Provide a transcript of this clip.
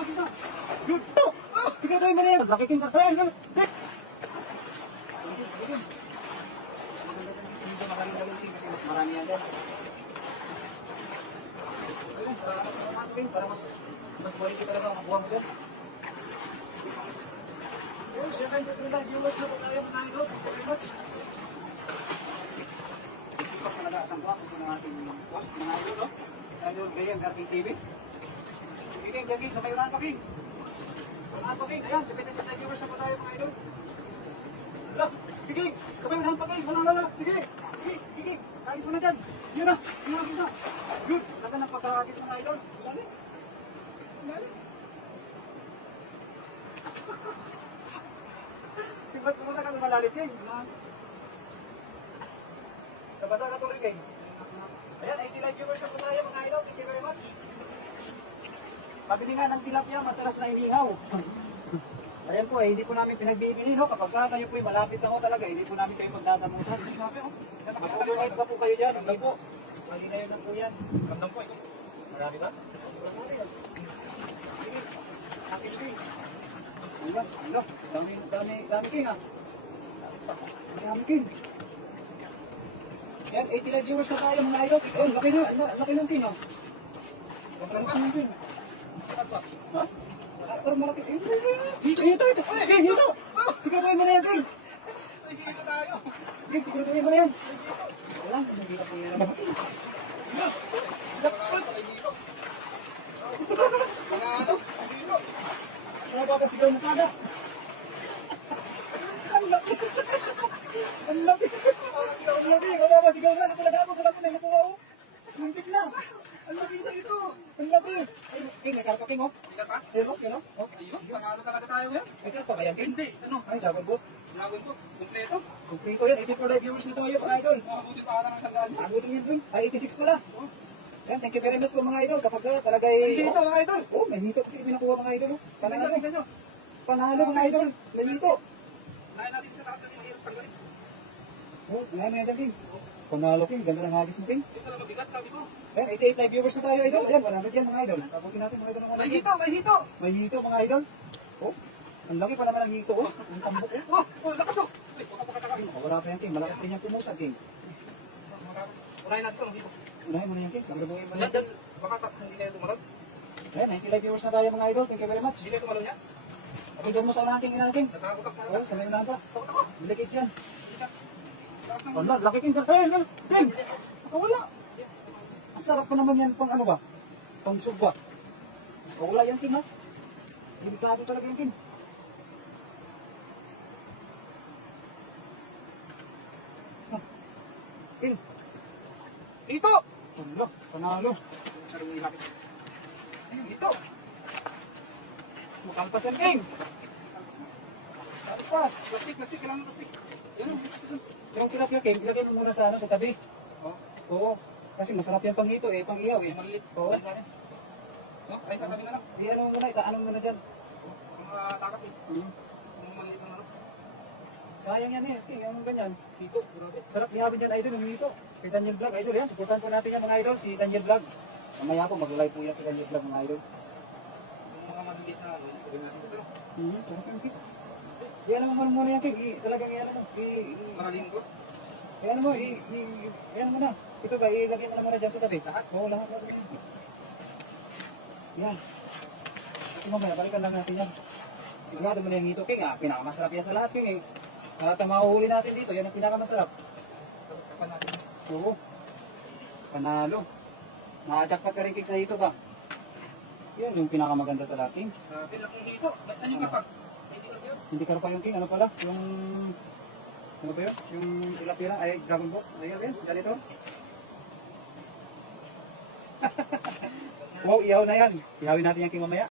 Good. Sige, gawin mo na yan. Laki king kartay. Hindi makarin king kasi mas marami yan dyan. Ayun, para mas quality talaga ang mabuha mo dyan. Ayun, siya kayo sa viewers na po tayo mga idol. Thank you very much. Ito talaga ang buha ko ng ating post, mga idol, no? Idol Gayang Garting TV. King, King, sa may Uran pa, King. Uran pa, King. Ayan, 76 viewers na po tayo mga idol. Hala, sige, sa may Uran pa, King. Wala. Sige. Kagis mo na dyan. Yun na, kagis na. Good. Ganda ng pagkakagis mga idol. Galing. Ba't pumunta ka lumalalit, King? Nabasa ka tuloy, King. Ayan, 89 viewers na po tayo mga idol. Thank you very much. Pabili nga ng tilapia, masarap na inihaw. Ayan po, hindi po namin pinagbibili, no? Kapag kayo po malapit ako talaga, hindi po namin kayo magdadamutan. Mag-donate pa po kayo dyan, hindi po. Malina yun lang po yan. Ramdam po ito. Marami ba? Marami yan. Sige, akin King. Ano? Dami King ha. Dami King. Yan, 89 viewers na tayo mga idol. Ayun, laki ng King ha. Laki ng King. Ha? Pero malaki. Hito. King, hito. Siguraduhin mo na yan, King. Hito tayo. King, siguraduhin mo na yan. Wala, hindi na po yan. Ano ba sigaw na sana? Ang laki. Ang laki. Ano ba sigaw na? Napalagabos na natin. Nakuha ko. Muntik na. Ang laki na ito. Ang laki. King, nagkakating oh. Hindi pa? Ayun, oh. Ayun, panalo talaga tayo yan. Ay, ka pa ba yan? Hindi. Ano? Ay, Dragon Boat. Dragon Boat. Kompleto. Kompleto yan. 84 viewers na tayo, mga idol. Mabuti pa ata ng sandaan. Mabuti yan, King. Ay, 86 pala. Yan, thank you very much po mga idol. Kapag talaga ay... May hito, mga idol. Oh, may hito kasi pinakuha mga idol. Panalo mga idol. May hito. Nahin natin sa taas natin ang hirap paggalit. Oh, nahin natin, King. Panalo, King. Ganda ng hagis mo, King. Ito lang mabigat, sabi ko. Ayan, 88 live viewers na tayo, idol. Ayan, 100 yan, mga idol. Taputin natin mga idol. May hito. May hito, mga idol. Oh, ang laki pa naman ang hito, oh. Ang tambok, oh. Oh, lakas, oh. Ay, baka pakatakas. Wala pa yan, King. Malakas din yung pumusa, King. Unahin natin ito, ang hito. Unahin mo na yan, King. Sagrabuhin mo na yan. Baka hindi na yung tumalon. Ayan, 90 live viewers na tayo, mga idol. Thank you very much. Hindi na yung tumalon niya. Okay, doon mo sa unahan, King. King. Natakot ako. Oh, sa may unahan pa. Bilikits yan. Oh, laki, King. King! Wala. Sarap pa naman yan pang ano ba? Pang subwa. O wala yan, King, ha? Delikado talaga yan, King. King. Ito! Wala, panalo. Ito! Makalpas yan, King. Kalpas. Plastik, kailangan plastik. Yung tilapia, King, ilagay mo muna sa ano, sa tabi. Oo. Kasi masarap yan pang hito eh, pang ihaw eh. Maliit. Oo. No? Ay, sa tabi na lang. Ano mo muna, itaanong mo na dyan. Mga takas eh. Mga maliit na ano. Sayang yan eh, King, yung ganyan. Hito, grabe. Sarap ihawin yan, idol, yung hito. Kay Daniel Vlog, idol yan. Supportan po natin yan mga idol, si Daniel Vlog. Mamaya po, mag-live po yan si Daniel Vlog mga idol. Yung mga maliit na ano, gawin natin ito. Sarap yung King. Iyan mo muna yan, King. Talagang iyan mo. Maraling ko. Iyan mo, iyan mo na. Ito ba, ilagay mo na muna dyan sa tabi? Lahat? Oo, lahat. Yan. Ito mamaya, balikan lang natin yan. Sigurado mo na yung hito, King. Pinakamasarap yan sa lahat, King. At ang mahuhuli natin dito, yan ang pinakamasarap. Oo. Panalo. Nakajakpat ka rin, King, sa hito ba? Yan yung pinakamaganda sa lahat, King. Pinakang hito. Saan yung kapag? Hindi ka pa yung King. Ano pala? Yung... Ano ba yun? Yung tilapia ay Dragon Boat. Ayan, ganito. Wow, ihaw na yan. Ihawin natin yung King mamaya.